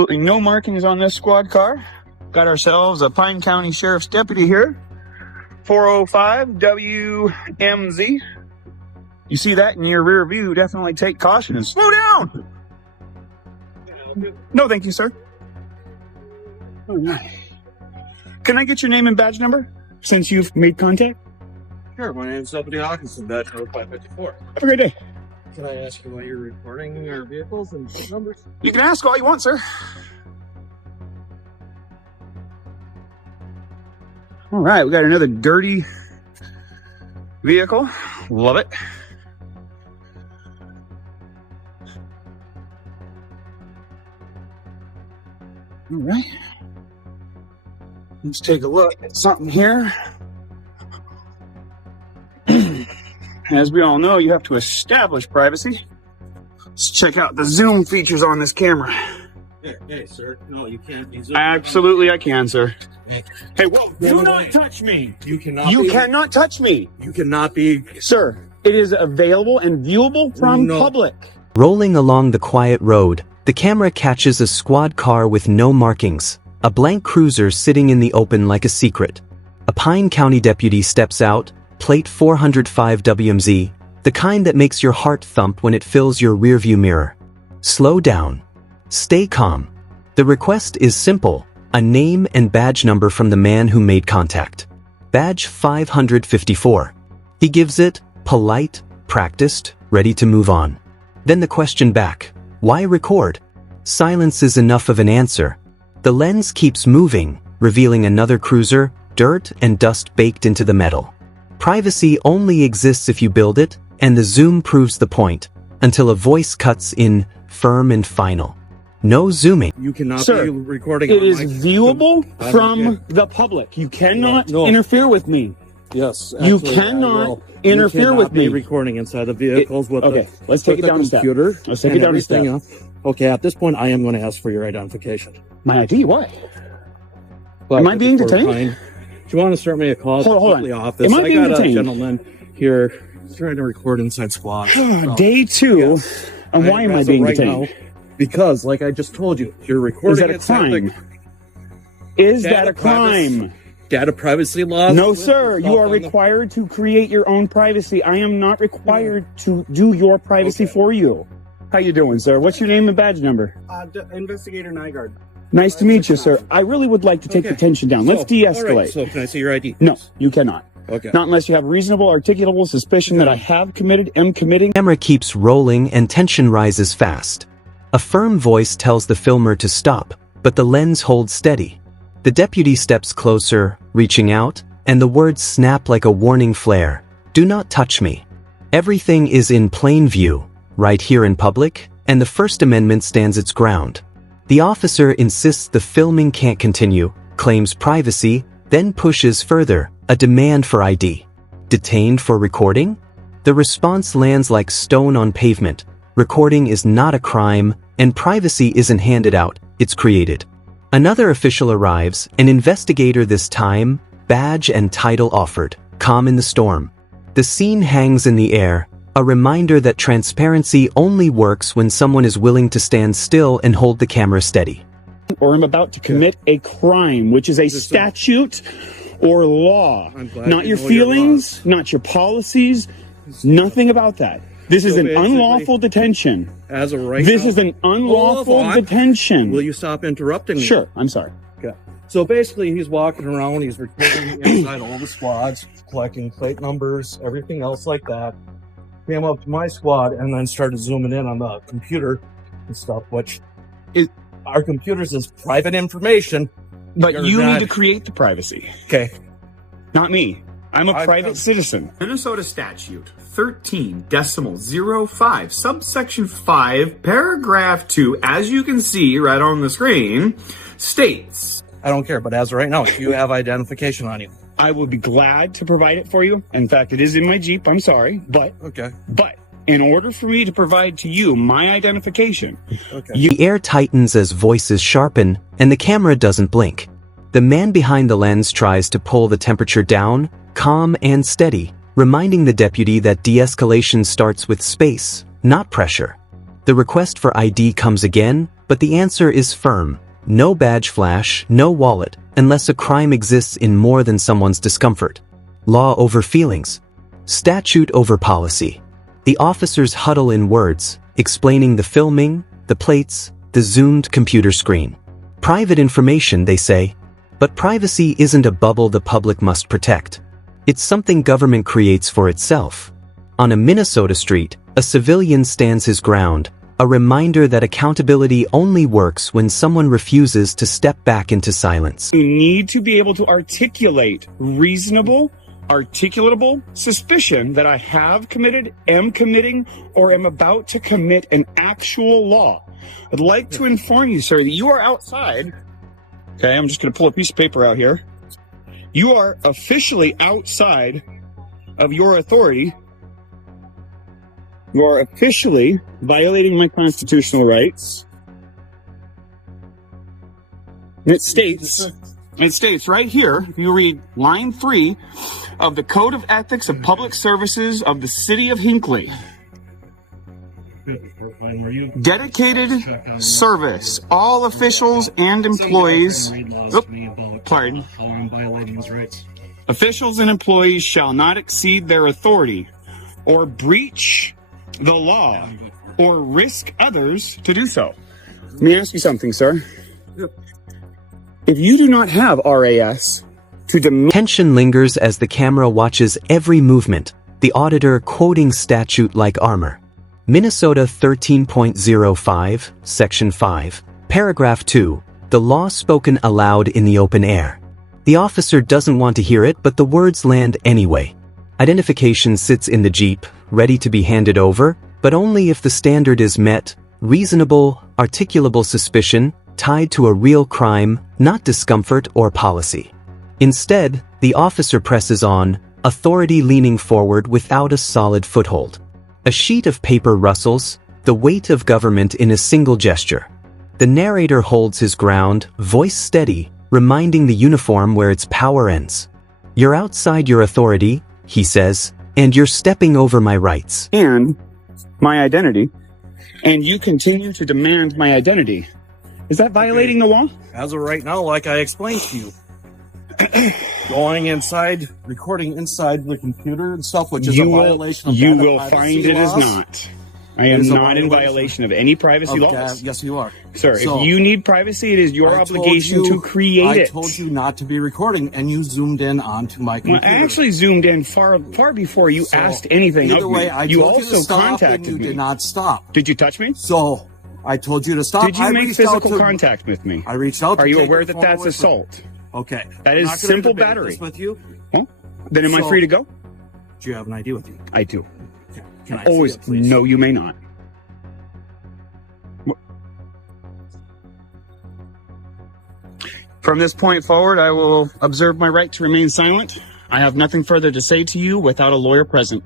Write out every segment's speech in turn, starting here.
Absolutely no markings on this squad car. Got ourselves a Pine County Sheriff's Deputy here. 405 WMZ. You see that in your rear view, definitely take caution and slow down. No, thank you, sir. All right. Can I get your name and badge number since you've made contact? Sure, my name's Deputy Hawkinson, badge number 554. Have a great day. Can I ask you why you're recording our vehicles and plate numbers? You can ask all you want, sir. All right, we got another dirty vehicle. Love it. All right. Let's take a look at something here. As we all know, you have to establish privacy. Let's check out the zoom features on this camera. Hey, sir. No, you can't be zooming. Absolutely, I can, sir. Hey, whoa, do not touch me. You cannot. You cannot touch me. You cannot be. Sir, it is available and viewable from public. Rolling along the quiet road, the camera catches a squad car with no markings, a blank cruiser sitting in the open like a secret. A Pine County deputy steps out, plate 405 WMZ, the kind that makes your heart thump when it fills your rearview mirror. Slow down. Stay calm. The request is simple, a name and badge number from the man who made contact. Badge 554. He gives it, polite, practiced, ready to move on. Then the question back, why record? Silence is enough of an answer. The lens keeps moving, revealing another cruiser, dirt and dust baked into the metal. Privacy only exists if you build it, and the zoom proves the point, until a voice cuts in, firm and final. No zooming. You cannot Sir, be recording. It is viewable from the public. You cannot interfere with me. Yes. You cannot interfere with me. Be recording inside the vehicles with okay, let's take it down a step. Let's take it down a step. Okay, at this point, I am going to ask for your identification. My ID? Why? Am I being detained? Do you want to start me a call? Hold on. The office? Am I being detained? A gentleman here trying to record inside squad. Day two. Yes. And why am I being detained? Now, because, like I just told you, you're recording. Is that a crime? Is that a crime? Data privacy laws? No, sir. You are required to create your own privacy. I am not required to do your privacy for you. How you doing, sir? What's your name and badge number? Investigator Nygaard. Nice to meet you, sir. I really would like to take the tension down. Let's de-escalate. Right. So can I see your ID? No, you cannot. Okay. Not unless you have reasonable, articulable suspicion that I am committing. Camera keeps rolling and tension rises fast. A firm voice tells the filmer to stop, but the lens holds steady. The deputy steps closer, reaching out, and the words snap like a warning flare. Do not touch me. Everything is in plain view, right here in public, and the First Amendment stands its ground. The officer insists the filming can't continue, claims privacy, then pushes further, a demand for ID. Detained for recording? The response lands like stone on pavement. Recording is not a crime, and privacy isn't handed out, it's created. Another official arrives, an investigator this time, badge and title offered, calm in the storm. The scene hangs in the air, a reminder that transparency only works when someone is willing to stand still and hold the camera steady. Or I'm about to commit a crime, which is a statute or law. Not your feelings, not your policies, nothing about that. This is an unlawful detention. As of right This now, is an unlawful detention. Will you stop interrupting me? Sure, I'm sorry. Okay. So basically, he's walking around, he's recording inside all the squads, collecting plate numbers, everything else like that. Came up to my squad and then started zooming in on the computer and stuff, which is our computers is private information. But you need to create the privacy. Okay. Not me. I'm a private citizen. Minnesota statute 13.05, subsection 5, paragraph 2, as you can see right on the screen, states. I don't care, but as of right now, if you have identification on you. I will be glad to provide it for you. In fact, it is in my Jeep. I'm sorry, but in order for me to provide to you my identification, the air tightens as voices sharpen, and the camera doesn't blink. The man behind the lens tries to pull the temperature down, calm and steady, reminding the deputy that de-escalation starts with space, not pressure. The request for ID comes again, but the answer is firm. No badge flash, no wallet, unless a crime exists in more than someone's discomfort. Law over feelings. Statute over policy. The officers huddle in words, explaining the filming, the plates, the zoomed computer screen. Private information, they say. But privacy isn't a bubble the public must protect. It's something government creates for itself. On a Minnesota street, a civilian stands his ground, a reminder that accountability only works when someone refuses to step back into silence. You need to be able to articulate reasonable, articulatable suspicion that I have committed, am committing, or am about to commit an actual law. I'd like to inform you, sir, that you are outside. Okay, I'm just going to pull a piece of paper out here. You are officially outside of your authority. You are officially violating my constitutional rights. And it states right here, if you read line 3 of the Code of Ethics of Public Services of the City of Hinckley. Dedicated service. All officials and employees. Pardon. Officials and employees shall not exceed their authority or breach the law or risk others to do so. Let me ask you something, sir. If you do not have RAS to demand... Tension lingers as the camera watches every movement, the auditor quoting statute like armor. Minnesota 13.05, Section 5, Paragraph 2, the law spoken aloud in the open air. The officer doesn't want to hear it, but the words land anyway. Identification sits in the Jeep, ready to be handed over, but only if the standard is met, reasonable, articulable suspicion, tied to a real crime, not discomfort or policy. Instead, the officer presses on, authority leaning forward without a solid foothold. A sheet of paper rustles, the weight of government in a single gesture. The narrator holds his ground, voice steady, reminding the uniform where its power ends. You're outside your authority, he says, and you're stepping over my rights. And my identity, and you continue to demand my identity. Is that violating the law? As of right now, like I explained to you, going inside, recording inside the computer and stuff, which is a violation of You data will privacy find it is laws. not. I am not in violation of any privacy laws. Yes, you are. Sir, So, if you need privacy, it is your obligation to create it. I told you not to be recording, and you zoomed in onto my computer. Well, I actually zoomed in far before you asked anything Either of way, me. I You told you to also stop, and contacted you me. did not stop. Did you touch me? So I told you to stop. Did you I make reached out physical to- contact with me? I reached out. To Are you take aware your that phone that's away from- assault? Okay. That I'm is not gonna simple debate battery. this with you. Well, then am I So- free to go? Do you have an ID with you? I do. Can I see Always. it, please? No, you may not. From this point forward, I will observe my right to remain silent. I have nothing further to say to you without a lawyer present.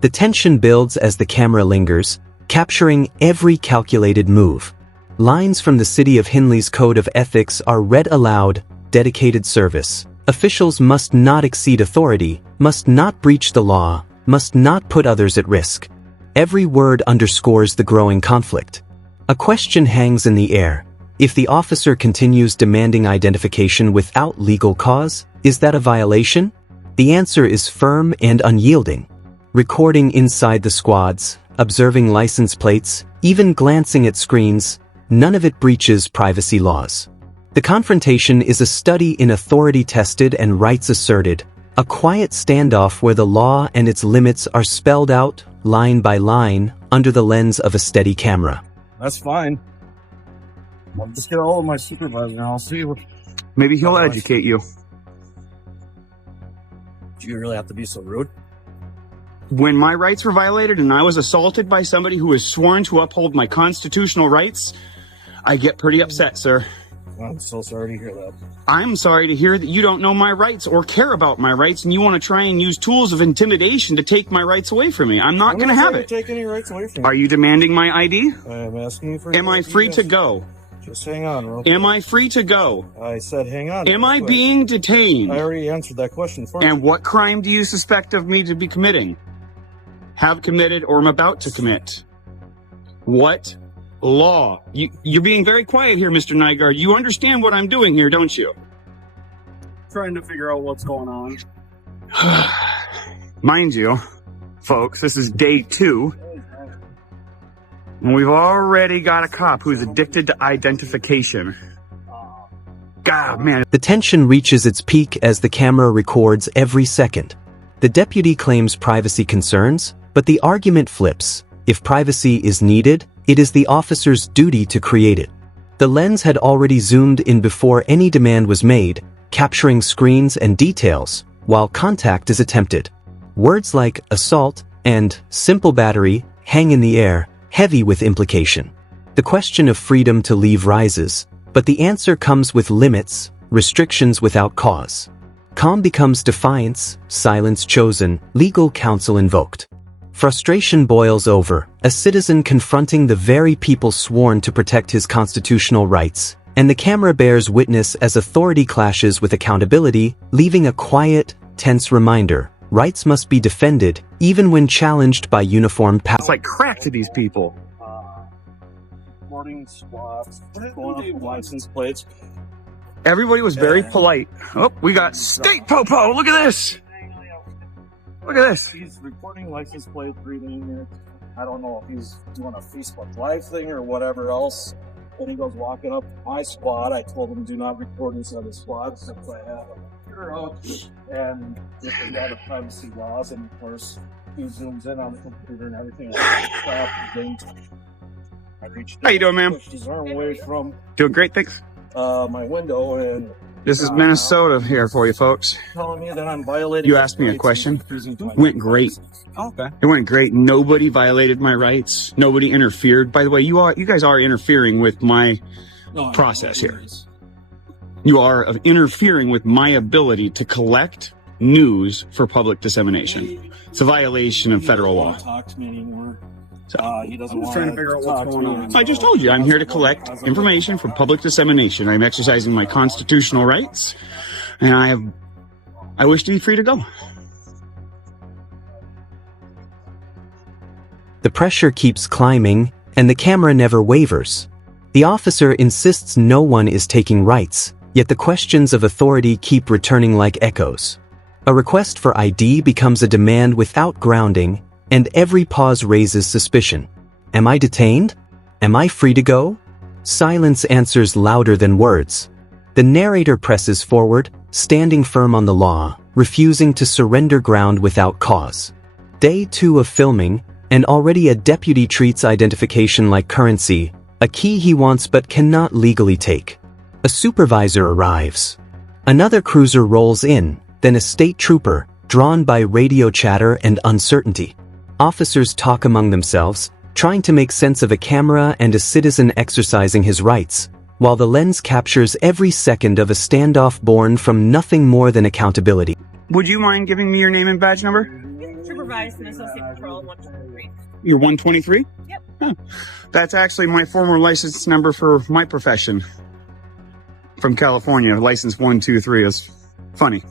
The tension builds as the camera lingers, capturing every calculated move. Lines from the City of Hinckley's Code of Ethics are read aloud, dedicated service. Officials must not exceed authority, must not breach the law, must not put others at risk. Every word underscores the growing conflict. A question hangs in the air. If the officer continues demanding identification without legal cause, is that a violation? The answer is firm and unyielding. Recording inside the squads, observing license plates, even glancing at screens, none of it breaches privacy laws. The confrontation is a study in authority tested and rights asserted, a quiet standoff where the law and its limits are spelled out, line by line, under the lens of a steady camera. That's fine. I'll just get all of my supervisor and I'll see what... Maybe he'll educate you. Do you really have to be so rude? When my rights were violated and I was assaulted by somebody who was sworn to uphold my constitutional rights, I get pretty upset, sir. I'm so sorry to hear that. I'm sorry to hear that you don't know my rights or care about my rights and you want to try and use tools of intimidation to take my rights away from me. I'm not going to have it. Take any rights away from Are you demanding my ID? I am asking you for... Am I free to go? Just hang on. Real quick. Am I free to go? I said hang on. Am real I quick. being detained? I already answered that question for you. And what crime do you suspect of me to be committing? Have committed or am about to commit? What law? You're being very quiet here, Mr. Nygaard. You understand what I'm doing here, don't you? Trying to figure out what's going on. Mind you, folks, this is day 2. And we've already got a cop who's addicted to identification. God, man. The tension reaches its peak as the camera records every second. The deputy claims privacy concerns, but the argument flips. If privacy is needed, it is the officer's duty to create it. The lens had already zoomed in before any demand was made, capturing screens and details, while contact is attempted. Words like assault and simple battery hang in the air, heavy with implication. The question of freedom to leave rises, but the answer comes with limits, restrictions without cause. Calm becomes defiance, silence chosen, legal counsel invoked. Frustration boils over, a citizen confronting the very people sworn to protect his constitutional rights, and the camera bears witness as authority clashes with accountability, leaving a quiet, tense reminder. Rights must be defended, even when challenged by uniformed power. It's like crack to these people. Boarding squads, going up license plates. Everybody was very polite. Oh, we got state popo. Look at this. Look at this. He's recording license plate reading it. I don't know if he's doing a Facebook Live thing or whatever else. Then he goes walking up to my squad. I told him do not record inside the squad since I have a computer out and different data privacy laws. And of course, he zooms in on the computer and everything. I reached How you doing, ma'am? pushed his arm away from Doing great, thanks. my window and This is Minnesota here for you, folks. telling me that I'm violating. You asked me a rights question. and refusing to Went great. Okay. It went great. Nobody violated my rights. Nobody interfered. By the way, you guys are interfering with my No, process no here. worries. You are interfering with my ability to collect news for public dissemination. It's a violation of federal He law. doesn't want to talk to me anymore. So- He doesn't I'm just want trying to figure out what's talk to going me. on. I just told you I'm here to collect information for public dissemination. I'm exercising my constitutional rights, and I wish to be free to go. The pressure keeps climbing, and the camera never wavers. The officer insists no one is taking rights, yet the questions of authority keep returning like echoes. A request for ID becomes a demand without grounding, and every pause raises suspicion. Am I detained? Am I free to go? Silence answers louder than words. The narrator presses forward, standing firm on the law, refusing to surrender ground without cause. Day 2 of filming, and already a deputy treats identification like currency, a key he wants but cannot legally take. A supervisor arrives. Another cruiser rolls in, then a state trooper, drawn by radio chatter and uncertainty. Officers talk among themselves, trying to make sense of a camera and a citizen exercising his rights, while the lens captures every second of a standoff born from nothing more than accountability. Would you mind giving me your name and badge number? Supervisor and Associate Patrol 123. You're 123? Yep. Huh. That's actually my former license number for my profession. From California, license 123 is funny.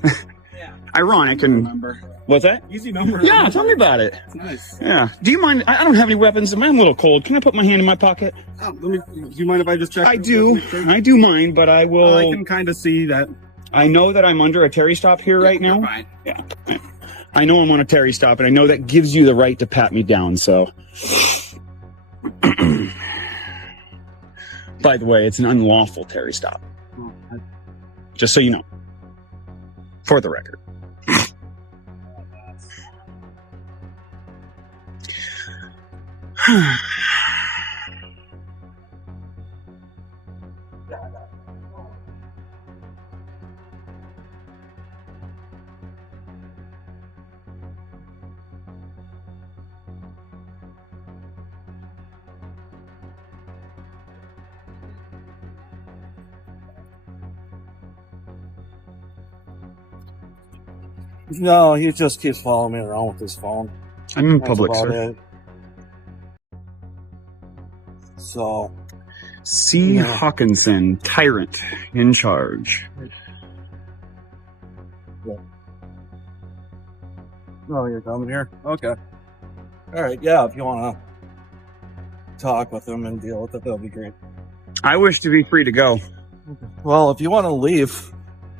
Yeah. Ironic and... Number. What's that? Easy number. Yeah, tell me about it. It's nice. Yeah. Do you mind? I don't have any weapons. I'm a little cold. Can I put my hand in my pocket? Do you mind if I just check? I do. I do mind, but I will... I can kind of see that. I know that I'm under a Terry stop here right You're now. fine. Yeah. I know I'm on a Terry stop, and I know that gives you the right to pat me down, so... By the way, it's an unlawful Terry stop. Oh, Just so you know. For the record. No, he just keeps following me around with his phone. I'm in That's public, about sir. it. So, C. Yeah. Hawkinson, Tyrant, in charge. oh, you're coming here? Okay. All right, yeah, if you want to talk with them and deal with it, that'll be great. I wish to be free to go. Well, if you want to leave,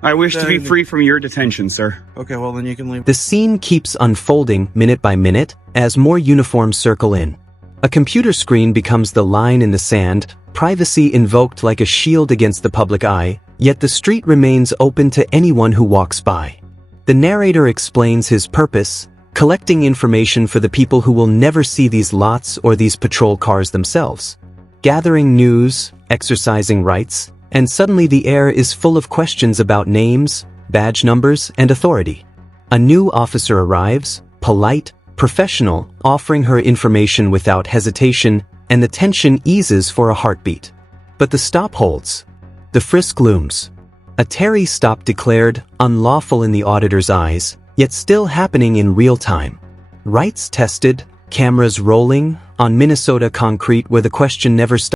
I wish to be Then- free from your detention, sir. okay, well then you can leave. The scene keeps unfolding minute by minute as more uniforms circle in. A computer screen becomes the line in the sand, privacy invoked like a shield against the public eye, yet the street remains open to anyone who walks by. The narrator explains his purpose, collecting information for the people who will never see these lots or these patrol cars themselves. Gathering news, exercising rights, and suddenly the air is full of questions about names, badge numbers, and authority. A new officer arrives, polite, professional, offering her information without hesitation, and the tension eases for a heartbeat. But the stop holds. The frisk looms. A Terry stop declared unlawful in the auditor's eyes, yet still happening in real time. Rights tested, cameras rolling, on Minnesota concrete where the question never stops.